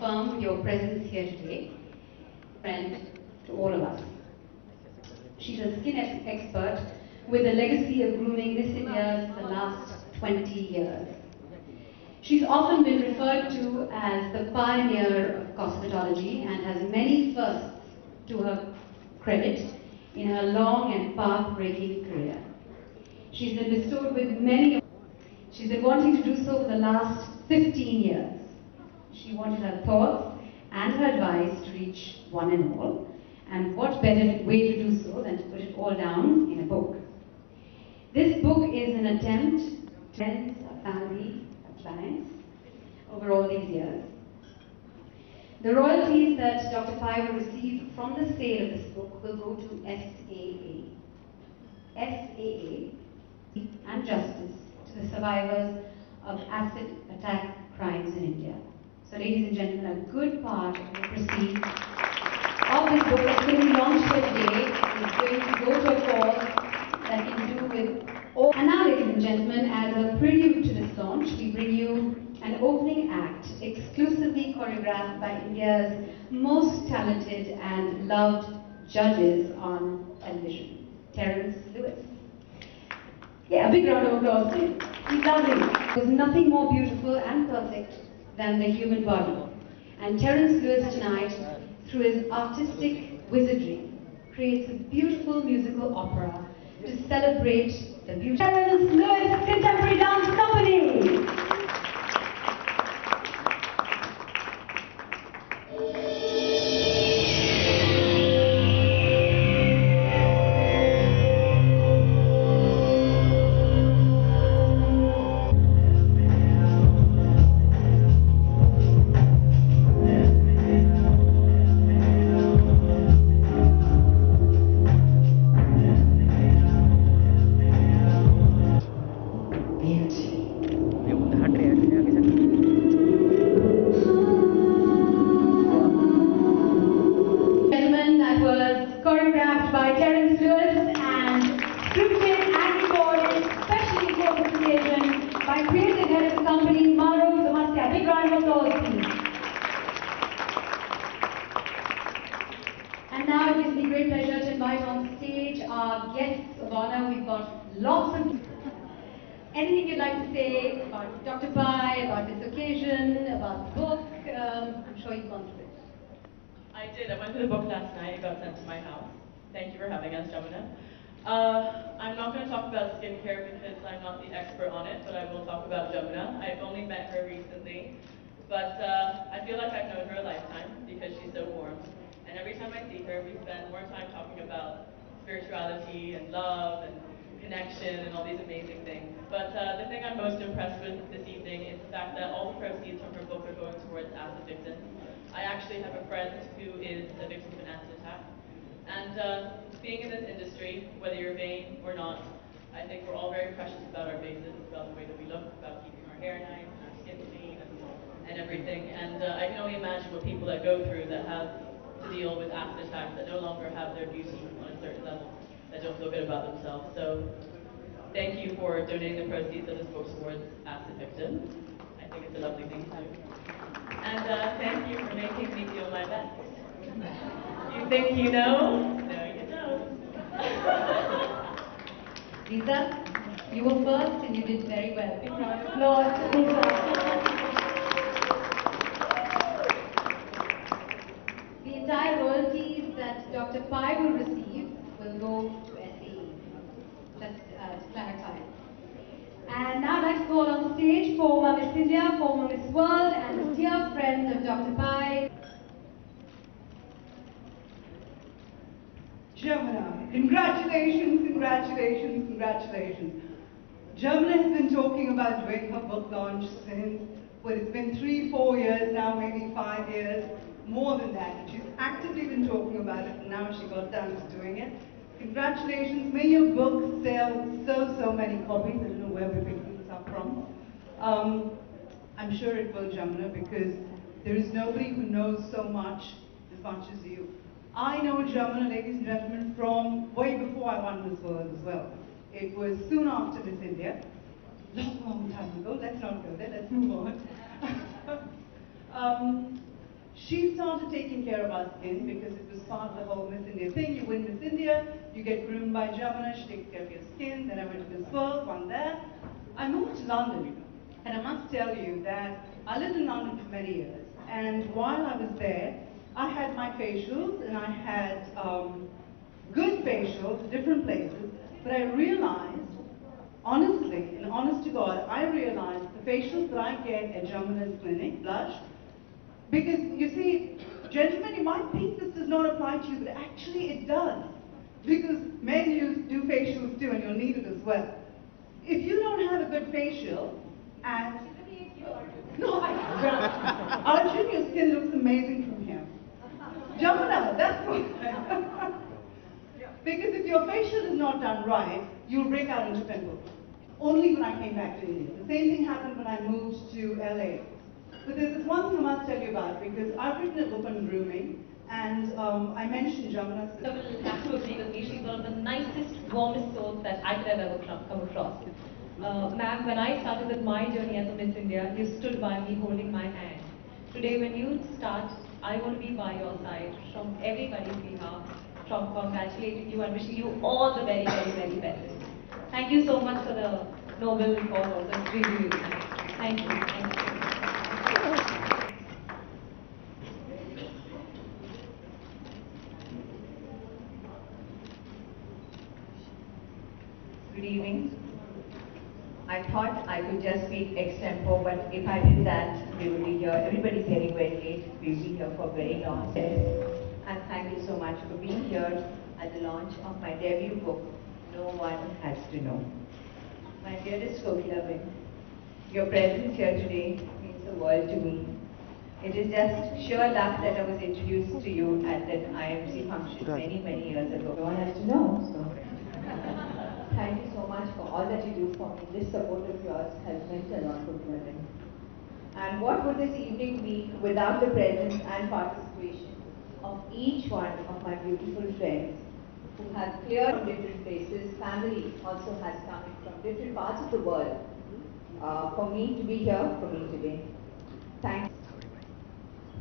Confirm your presence here today, friend to all of us. She's a skin expert with a legacy of grooming Miss India for the last 20 years. She's often been referred to as the pioneer of cosmetology and has many firsts to her credit in her long and path-breaking career. She's been bestowed with many. She's been wanting to do so for the last 15 years. She wanted her thoughts and her advice to reach one and all, and what better way to do so than to put it all down in a book. This book is an attempt to friends, our family, our clients over all these years. The royalties that Dr. Pai will receive from the sale of this book will go to SAA. SAA and justice to the survivors of acid attack crimes in India. So ladies and gentlemen, a good part of the proceeds of this book is going to be launched here today. It's going to go to a cause that can do with all. And now, ladies and gentlemen, as a prelude to this launch, we bring you an opening act exclusively choreographed by India's most talented and loved judges on television, Terence Lewis. Yeah, a big round of applause. He's lovely. There's nothing more beautiful and perfect than the human body. And Terence Lewis tonight, through his artistic wizardry, creates a beautiful musical opera to celebrate the beauty. Terence Lewis Contemporary Dance Company! Choreographed by Terence Lewis and scripted and recorded especially for this occasion by creative head of the company, Malaika Arora. Big round of applause, please. And now it gives me great pleasure to invite on stage our guests of honor. We've got lots of anything you'd like to say about Dr. Pai, about this occasion, about the book. I'm sure you've gone through it. I did. I went to the book last night. It got sent to my house. Thank you for having us, Jamuna. I'm not going to talk about skincare because I'm not the expert on it, but I will talk about Jamuna. I've only met her recently, but I feel like I've known her a lifetime because she's so warm. And every time I see her, we spend more time talking about spirituality and love and connection and all these amazing things. But the thing I'm most impressed with this evening is the fact that all the proceeds from her book are going towards acid victims. I actually have a friend who is a victim of an acid attack. And being in this industry, whether you're vain or not, I think we're all very precious about our faces, about the way that we look, about keeping our hair nice and our skin clean and everything. And I can only imagine what people that go through that have to deal with acid attacks, that no longer have their beauty on a certain level, that don't feel good about themselves. So thank you for donating the proceeds of this book towards acid victims. I think it's a lovely thing to do. And thank you for making me feel my best. You think you know? No, you don't. Lisa, you were first and you did very well. Big round of applause to Lisa. The entire royalties that Dr. Pai will receive will go to SAE. Just to clarify. And now I'd like to call on stage former Miss India, former Miss World, and a dear friend of Dr. Pai. Jamuna, congratulations, congratulations, congratulations. Jamuna has been talking about doing her book launch since, well, it's been 3-4 years now, maybe 5 years, more than that. She's actively been talking about it, and now she got down to doing it. Congratulations, may your book sell so many copies. I don't know where we're picking this up from. I'm sure it will, Jamuna, because there is nobody who knows so much as you. I know Jamuna, ladies and gentlemen, from way before I won Miss World as well. It was soon after Miss India. Long time ago. Let's not go there. Let's move on. She started taking care of our skin because it was part of the whole Miss India thing. You win Miss India, you get groomed by Jamuna, she takes care of your skin. Then I went to Miss World, won there. I moved to London, and I must tell you that I lived in London for many years. And while I was there, I had my facials, and I had good facials at different places. But I realized, honestly, and honest to God, I realized the facials that I get at Jamuna's clinic, blush, because you see, gentlemen, you might think this does not apply to you, but actually it does. Because men do facials too, and you'll need it as well. If you don't have a good facial, and no, Arjun, your skin looks amazing from here. Jamuna, that's what. Because if your facial is not done right, you'll break out into pimples. Only when I came back to India. The same thing happened when I moved to LA. But there's this one thing I must tell you about, because I've written a book on grooming, and I mentioned Jamuna's sister. Will have to agree with me. She's one of the nicest, warmest souls that I could have ever come across. Ma'am, when I started with my journey as a Miss India, you stood by me holding my hand. Today, when you start, I want to be by your side from everybody's behalf, from congratulating you and wishing you all the very, very, very best. Thank you so much for the noble cause also. It's really, really nice. Thank you. Thank you. Good evening. I thought I could just speak extempo, but if I did that, we would be here. Everybody's getting very late. We'll be here for very long. And thank you so much for being here at the launch of my debut book, No One Has to Know. My dearest Kokilaben, your presence here today means the world to me. It is just sheer luck that I was introduced to you at that IMC function many, many years ago. No one has to know, so. Thank you so much for all that you do for me. This support of yours has meant a lot to me. And what would this evening be without the presence and participation of each one of my beautiful friends who have cleared from different places. Family also has come in from different parts of the world for me to be here for me today. Thanks.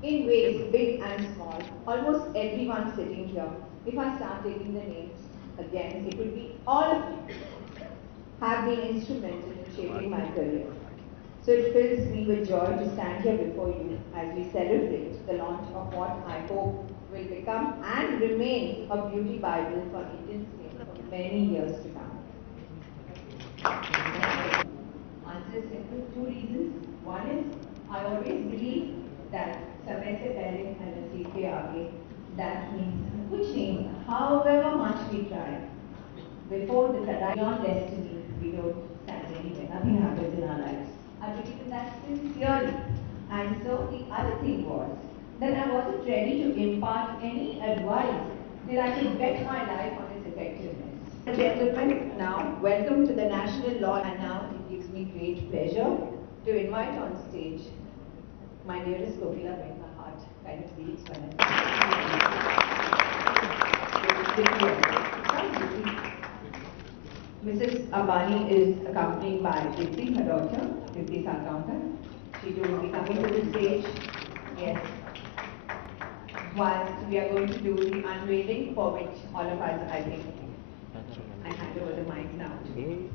In ways big and small, almost everyone sitting here, if I start taking the names again, it would be all of you have been instrumental in shaping my career. So it fills me with joy to stand here before you as we celebrate the launch of what I hope will become and remain a beauty Bible for Indian skin for many years to come. Answer is simple, two reasons. One is, I always believe that समय से पहले है नसीब के आगे. That means कुछ नहीं, however much we try, before the beyond destiny, we don't stand anywhere. Nothing happens in our lives. I believe in that sincerely. And so the other thing was that I wasn't ready to impart any advice till I could bet my life on its effectiveness. Gentlemen, now welcome to the National Law, and now it gives me great pleasure to invite on stage my dearest Kokila when my heart kind of beats when Mrs. Abani is accompanied by Dipti, her daughter, Dipti Sankaunta. She will be coming to the stage, yes, whilst we are going to do the unveiling, for which all of us, I think, I hand over the mic now to you.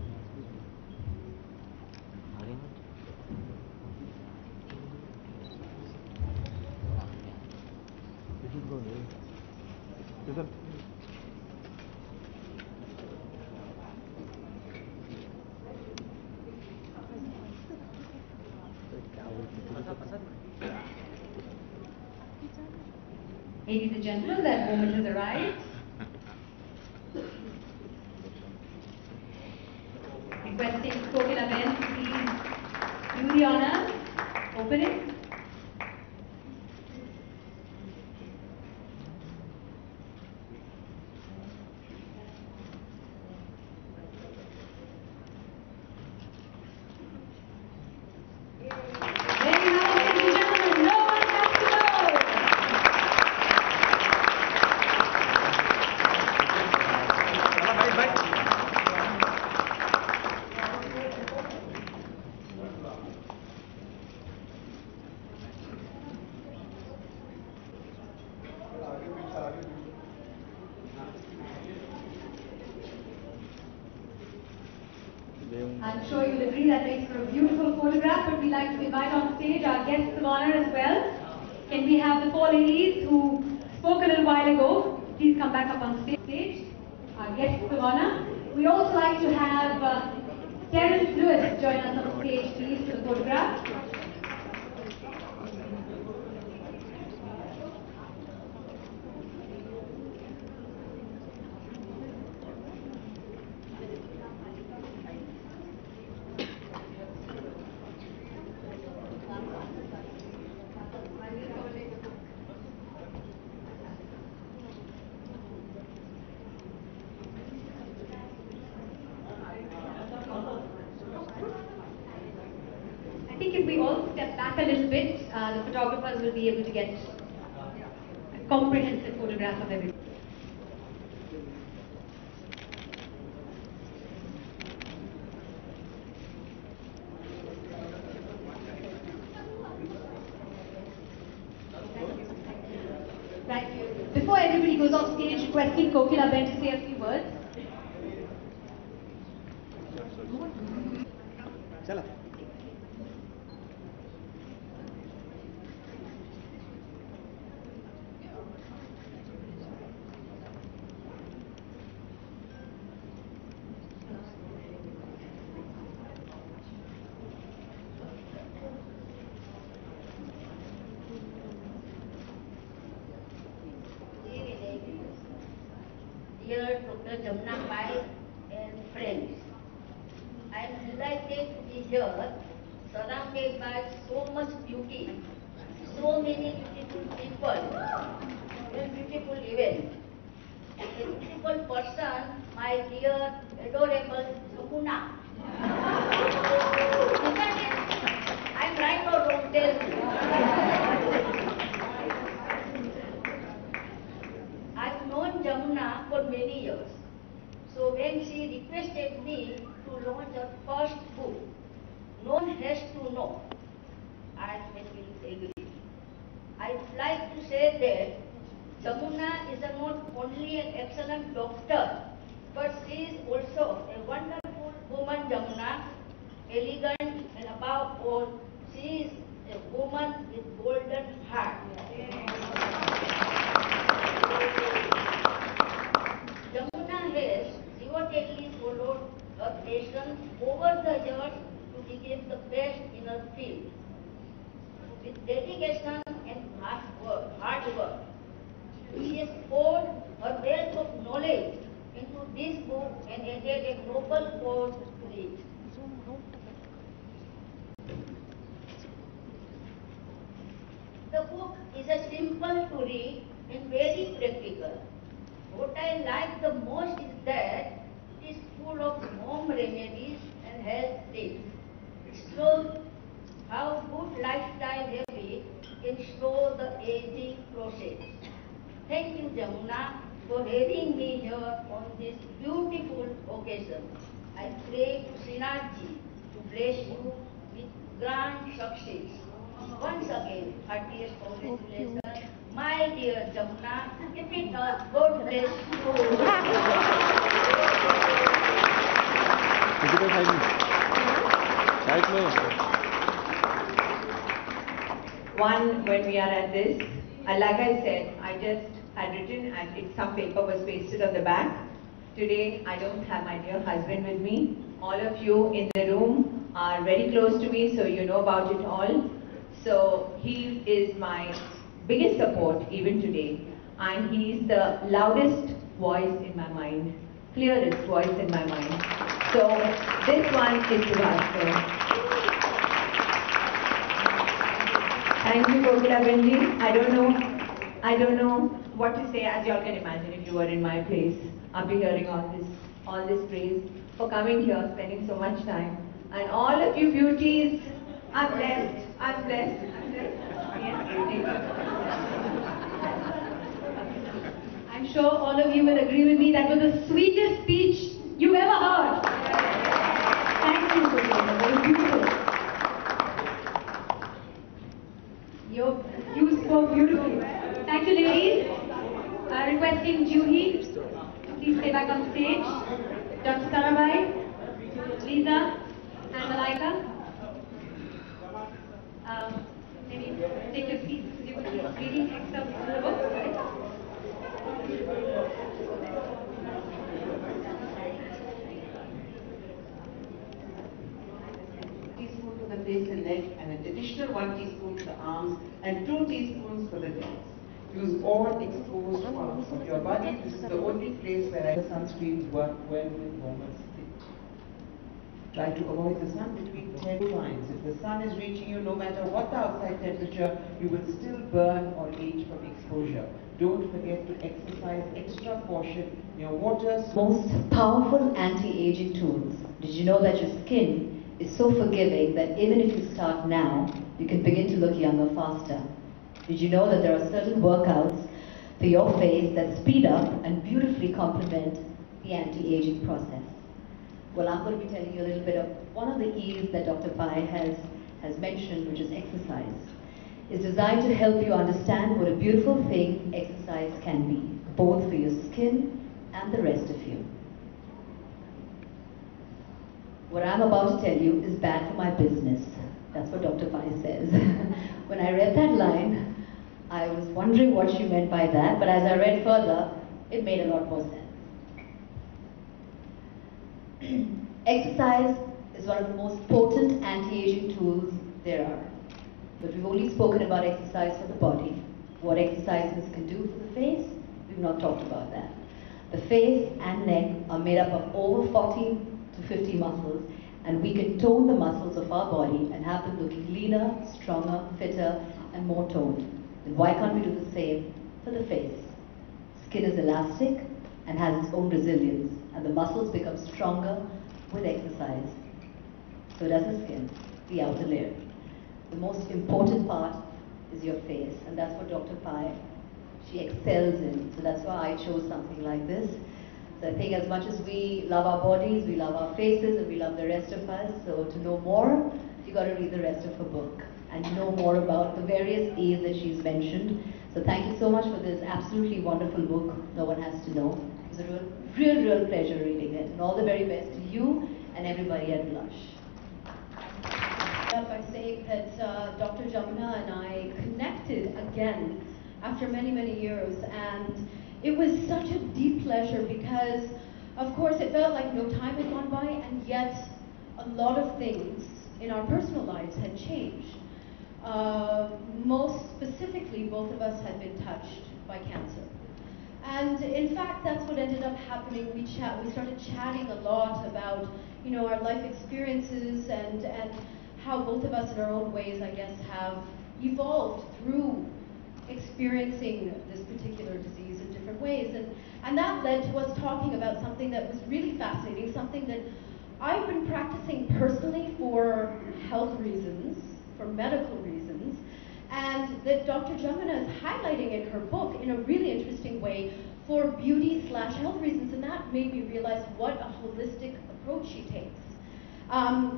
Ladies and gentlemen, that moment has arrived. Requesting Kokila Ben to please do the honors. Open it. I'm sure you'll agree that makes for a beautiful photograph, but we'd like to invite on stage our guests of honor as well. Can we have the four ladies who spoke a little while ago, please come back up on stage, our guests of honor. We'd also like to have Terence Lewis join us on stage, please, for the photograph. I think if we all step back a little bit, the photographers will be able to get a comprehensive photograph of everything. Right. Before everybody goes off stage, requesting Kokila Ben to say a few words. Chala. Dear Dr. Jamna Bai and friends, I am delighted to be here, surrounded by so much beauty, so many beautiful people, and beautiful events. A beautiful person, my dear, adorable Jamuna. Isn't it? I'm right or wrong, tell me. I've known Jamuna for many years. So when she requested me to launch her first book, No One Has to Know, I happily agreed. I would like to say that Jamuna is not only an excellent doctor, but she is also a wonderful woman, Jamuna, elegant, and above all, she is a woman with golden heart. Jamuna has devotedly followed her passion over the years to become the best in her field. With dedication and hard work, she has poured her wealth of knowledge into this book and added a noble cause to it. The book is a simple to read and very practical. What I like the most is that it is full of home remedies and health tips. It shows how good lifestyle habits can slow the aging process. Thank you, Jamuna, for having me here on this beautiful occasion. I pray to Srinathji to bless you with grand success. Once again, heartiest congratulations, my dear Jamuna. If it does, God bless you. One, when we are at this, like I said, I just had written and some paper was pasted on the back. Today, I don't have my dear husband with me. All of you in the room are very close to me, so you know about it all. So he is my biggest support even today, and he is the loudest voice in my mind, clearest voice in my mind. So this one is Subhaskar. Thank you, Kokila Benji. I don't know what to say, as you all can imagine if you were in my place after hearing all this praise, for coming here, spending so much time. And all of you beauties, I'm blessed, I'm blessed, I'm blessed. Yes, beauties. I'm sure all of you will agree with me that was the sweetest speech you ever heard. Thank you, Kokila. That was beautiful. You spoke beautifully. Thank you, ladies. Requesting Juhi to please stay back on stage. Dr. Tarabai, Lisa, And Malaika, maybe take your seat because you will be reading excerpts from the book, right? Teaspoon for the face and neck, and an additional 1 teaspoon for the arms, and 2 teaspoons for the legs. Use all exposed parts of your body. This is the only place where the sunscreens work well with normal skin. Try to avoid the sun between 10 times. If the sun is reaching you, no matter what the outside temperature, you will still burn or age from exposure. Don't forget to exercise extra caution near water. Most powerful anti-aging tools. Did you know that your skin is so forgiving that even if you start now, you can begin to look younger faster? Did you know that there are certain workouts for your face that speed up and beautifully complement the anti-aging process? Well, I'm going to be telling you a little bit of one of the E's that Dr. Pai has mentioned, which is exercise. It's designed to help you understand what a beautiful thing exercise can be, both for your skin and the rest of you. What I'm about to tell you is bad for my business. That's what Dr. Pai says. When I read that line, I was wondering what she meant by that, but as I read further, it made a lot more sense. Exercise is one of the most potent anti-aging tools there are. But we've only spoken about exercise for the body. What exercises can do for the face, we've not talked about that. The face and neck are made up of over 40 to 50 muscles, and we can tone the muscles of our body and have them looking leaner, stronger, fitter, and more toned. Then why can't we do the same for the face? Skin is elastic and has its own resilience, and the muscles become stronger with exercise. So does the skin, the outer layer. The most important part is your face, and that's what Dr. Pai, she excels in. So that's why I chose something like this. So I think as much as we love our bodies, we love our faces, and we love the rest of us. So to know more, you got to read the rest of her book and know more about the various A's that she's mentioned. So thank you so much for this absolutely wonderful book. No one has to know. It was a real pleasure reading it. And all the very best to you and everybody at Blush. By saying that Dr. Jamuna and I connected again after many years, and it was such a deep pleasure because, of course, it felt like no time had gone by, and yet a lot of things in our personal lives had changed. Most specifically, both of us had been touched by cancer. And in fact, that's what ended up happening. We started chatting a lot about, you know, our life experiences and how both of us in our own ways, I guess, have evolved through experiencing this particular disease in different ways. And that led to us talking about something that was really fascinating, something that I've been practicing personally for health reasons, for medical reasons, and that Dr. Jamuna is highlighting in her book in a really interesting way for beauty/health reasons, and that made me realize what a holistic approach she takes.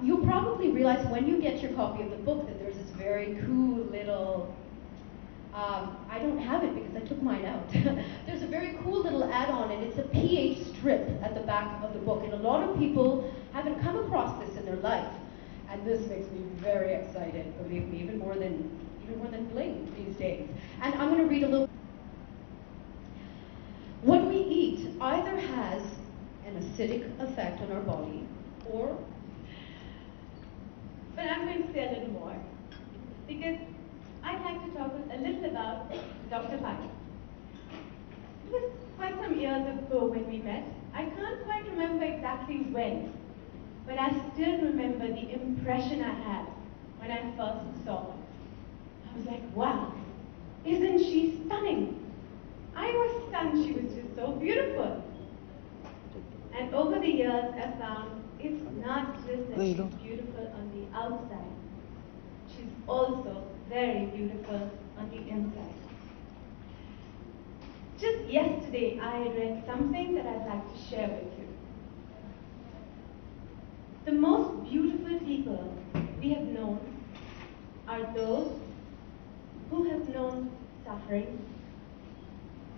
You'll probably realize when you get your copy of the book that there's this very cool little, I don't have it because I took mine out. There's a very cool little add-on, and it's a pH strip at the back of the book, and a lot of people haven't come across this in their life, and this makes me very excited, believe me, even more than bling these days. And I'm going to read a little. What we eat either has an acidic effect on our body, or, but I'm going to say a little more, because I'd like to talk a little about Dr. Pai. It was quite some years ago when we met. I can't quite remember exactly when, but I still remember the impression I had when I first saw her. I was like, wow, isn't she stunning? I was stunned. She was just so beautiful. And over the years, I found it's not just that she's beautiful on the outside. She's also very beautiful on the inside. Just yesterday, I read something that I'd like to share with you. The most beautiful people we have known are those who have known suffering,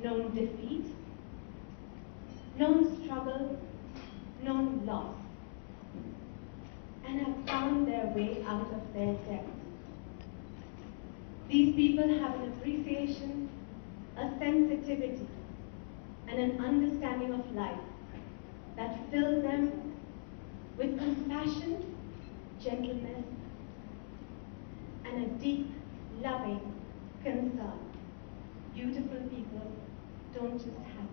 known defeat, known struggle, known loss. and have found their way out of their depths. These people have an appreciation, a sensitivity, and an understanding of life that fill them with compassion, gentleness, and a deep, loving concern. Beautiful people don't just happen.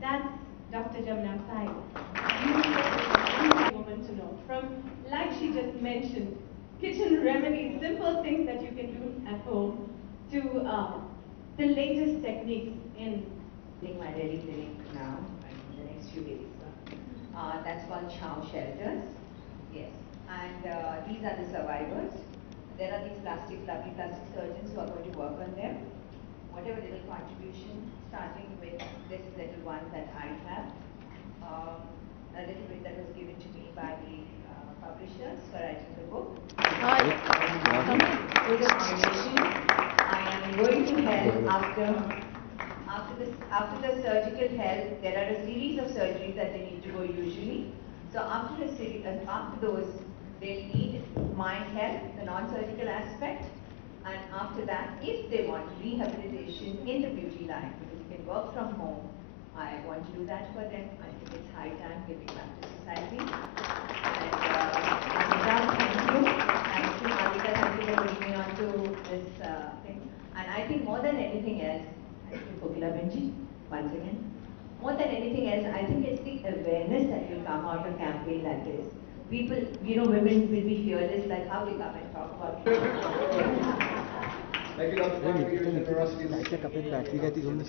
That's Dr. Jamna Pai. Beautiful woman to know. From, like she just mentioned, kitchen remedies, simple things that you can do at home, to the latest techniques in My daily clinic now in the next few days. That's called Chow Shelters. Yes. And these are the survivors. There are these lovely plastic surgeons who are going to work on them. Whatever little contribution, starting with this little one that I have, a little bit that was given to me by the publishers for writing the book. With this foundation, I am going to help after the surgical help. There are a series of surgeries that they need to go usually. So after those, they'll need my help, the non-surgical aspect. And after that, if they want rehabilitation in the beauty line, because you can work from home, I want to do that for them. I think it's high time giving back to society. And thank you. Thank you, Malaika. Thank you for putting me on to this thing. And I think more than anything else, thank you, Kokila Benji, once again. More than anything else, I think it's the awareness that will come out of a campaign like this. People, women will be fearless, like how they come and talk about it. Like generosity is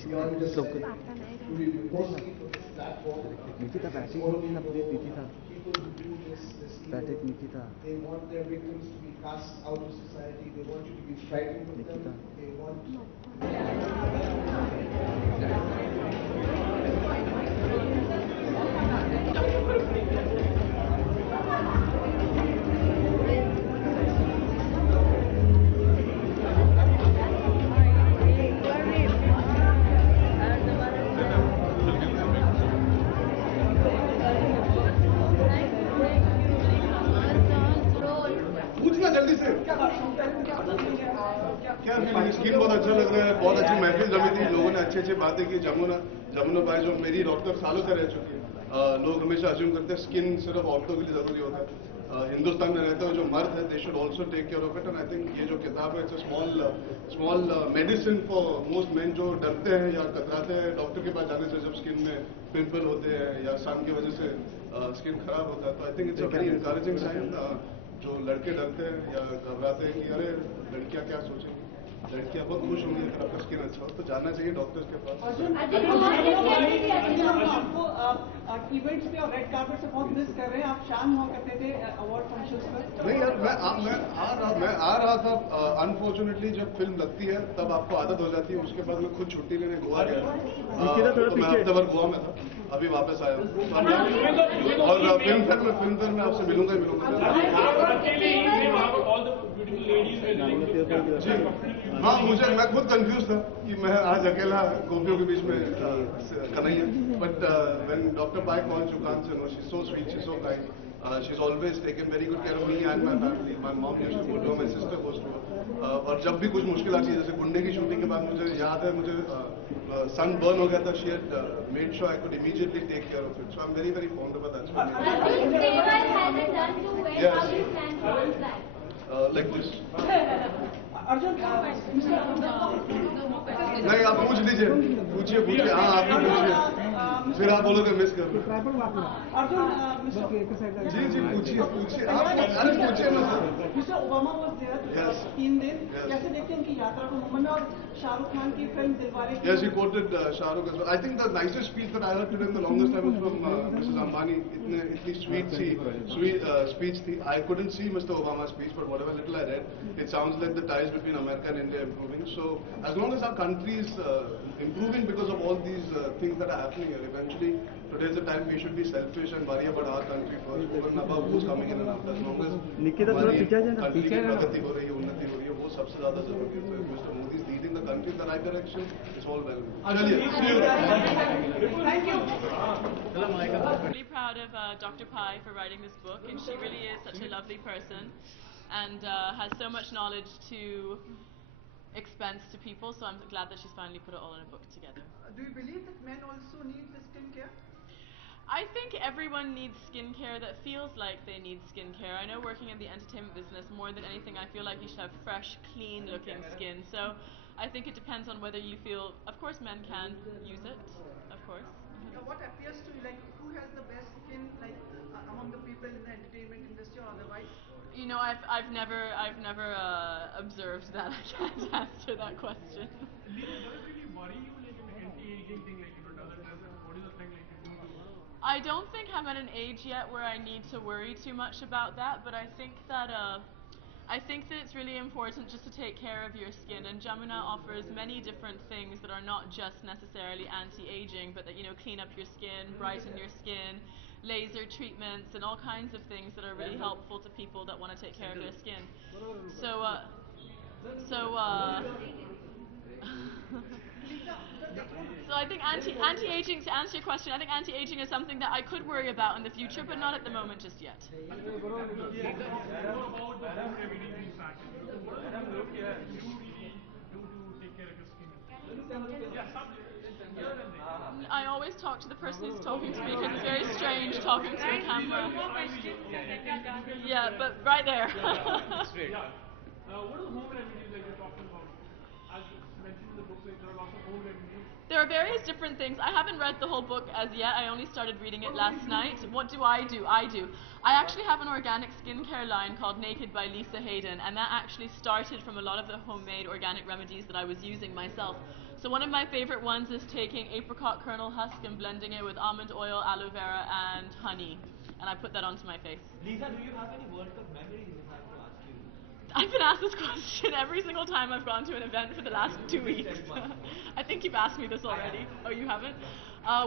beyond just like mostly for this platform. All of you know, people who do this evil, they want their victims to be cast out of society. They want you to be frightened of them. They want. क्या scheme बहुत अच्छा लग रहा है, बहुत अच्छी महफिल जमी थी, लोगों ने अच्छी बातें की। जमुना भाई जो मेरी डॉक्टर सालों से रह चुकी है, लोग हमेशा अज्यूम करते हैं स्किन सिर्फ औरतों के लिए जरूरी होता है। हिंदुस्तान में रहते हुए जो मर्द है, they should also take care of it. And I think ये जो किताब है, it's a small medicine for most men जो डरते हैं या कतराते हैं डॉक्टर के पास जाने से, जब स्किन में पिंपल होते हैं या सन की वजह से स्किन खराब होता है। तो I think it's a very encouraging sign. जो लड़के डरते हैं या घबराते हैं कि अरे लड़कियां क्या सोचेंगी, लड़कियां बहुत खुश होंगी अगर आपका स्किन अच्छा हो, तो जाना चाहिए डॉक्टर्स के पास। इवेंट्स पे और रेड कार्पेट से बहुत मिस कर रहे हैं। आप शाम हुआ करते थे अवार्ड फंक्शंस पर। नहीं यार, मैं आ रहा था। अनफॉर्चुनेटली जब फिल्म लगती है तब आपको आदत हो जाती है। उसके बाद मैं खुद छुट्टी लेने गोवा गया, तो मैं हफ्ते भर गोवा में था, अभी वापस आया हूँ। और फिल्म फेयर में आपसे मिलूंगा ही मिलूंगा। जी हाँ, मैं खुद कंफ्यूज था कि मैं आज अकेला गोपियों के बीच में Kanhaiya. But when doctor Pai called, you can't say no. She's so sweet, she's so kind. She's always taken very good care of me and my family. My mom used to go to her, my sister goes to her. और जब भी कुछ मुश्किल आती है, जैसे गुंडे की शूटिंग के बाद मुझे याद है, मुझे सन बर्न हो गया था, she had made sure I could immediately take care of it. So I'm very very fond of her. That's why. Yes. Like this. Arjun, नहीं आप पूछ लीजिए, पूछिए। हाँ आप भी पूछिए, फिर आप बोलोगे मिस कर। अर्जुन, जी पूछिए आप। अरे पूछिए ना sir. Mister Obama was there 3 दिन। कैसे देखते हैं उनकी यात्रा को? मोहम्मद और शाहरुख खान की film Dilwale. Yes, he quoted Shahrukh as well. I think the nicest speech that I heard today in the longest time was from Mrs. Ambani. इतनी sweet speech थी. I couldn't see Mr. Obama's speech, but whatever little I read, it sounds like the ties between America and India improving. So as long as our country is improving because of all these things that are happening here, eventually today is the time we should be selfish and worry about our country first, over and above who's coming in and out. As long as हमारी country की प्रगति हो रही है, उन्नति हो रही है, वो सबसे ज्यादा जरूरी है। So if Mr. Modi is leading the country in the right direction, it's all well. Thank you. Really proud of Dr. Pai for writing this book, and she really is such a lovely person and has so much knowledge to expense to people, so I'm glad that she's finally put it all in a book together. Do you believe that men also need the skincare? I think everyone needs skincare that feels like they need skincare. I know working in the entertainment business, more than anything, I feel like you should have fresh, clean looking skin. So I think it depends on whether you feel, of course men can use it, of course. What appears to you, like who has the best skin, like among the people in the entertainment industry or otherwise? You know, I've never observed that. I can't answer that question. Does it really worry you, like an anti-aging thing, like, you know, what is the thing like you do? I don't think I'm at an age yet where I need to worry too much about that, but I think that it's really important just to take care of your skin, and Jamuna offers many different things that are not just necessarily anti-aging, but that, you know, clean up your skin, brighten your skin, laser treatments, and all kinds of things that are really helpful to people that want to take care of their skin. So I think anti-aging, to answer your question, I think anti-aging is something that I could worry about in the future, but not at the moment just yet. More about the home remedy practice. What are the things that you really do to take care of your skin? I always talk to the person who's talking to me because it's very strange talking to a camera. Yeah, but right there. Straight. What are the home remedies that you're talking about? As mentioned in the book, like, there are lots of home remedies. There are various different things. I haven't read the whole book as yet. I only started reading it last night. What do? I actually have an organic skincare line called Naked by Lisa Hayden, and that actually started from a lot of the homemade organic remedies that I was using myself. So one of my favorite ones is taking apricot kernel husk and blending it with almond oil, aloe vera, and honey. And I put that onto my face. Lisa, do you have any World Cup memories, if I have to ask you? I've been asked this question every single time I've gone to an event for the last 2 weeks. I think you've asked me this already. Oh, you haven't?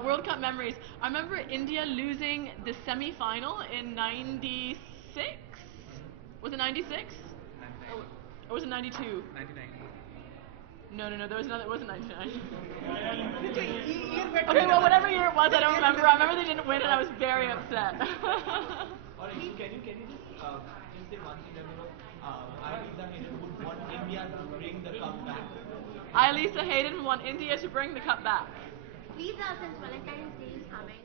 World Cup memories. I remember India losing the semi-final in '96. Was it '96? Or was it '92? '99. No, there was another. It wasn't '99. Okay, well, whatever year it was, I don't remember. I remember they didn't win, and I was very upset. Alright, so can you just say one thing that, you know, Lisa Hayden would want India to bring the cup back? Lisa Hayden would want India to bring the cup back. Lisa, since Valentine's Day is coming,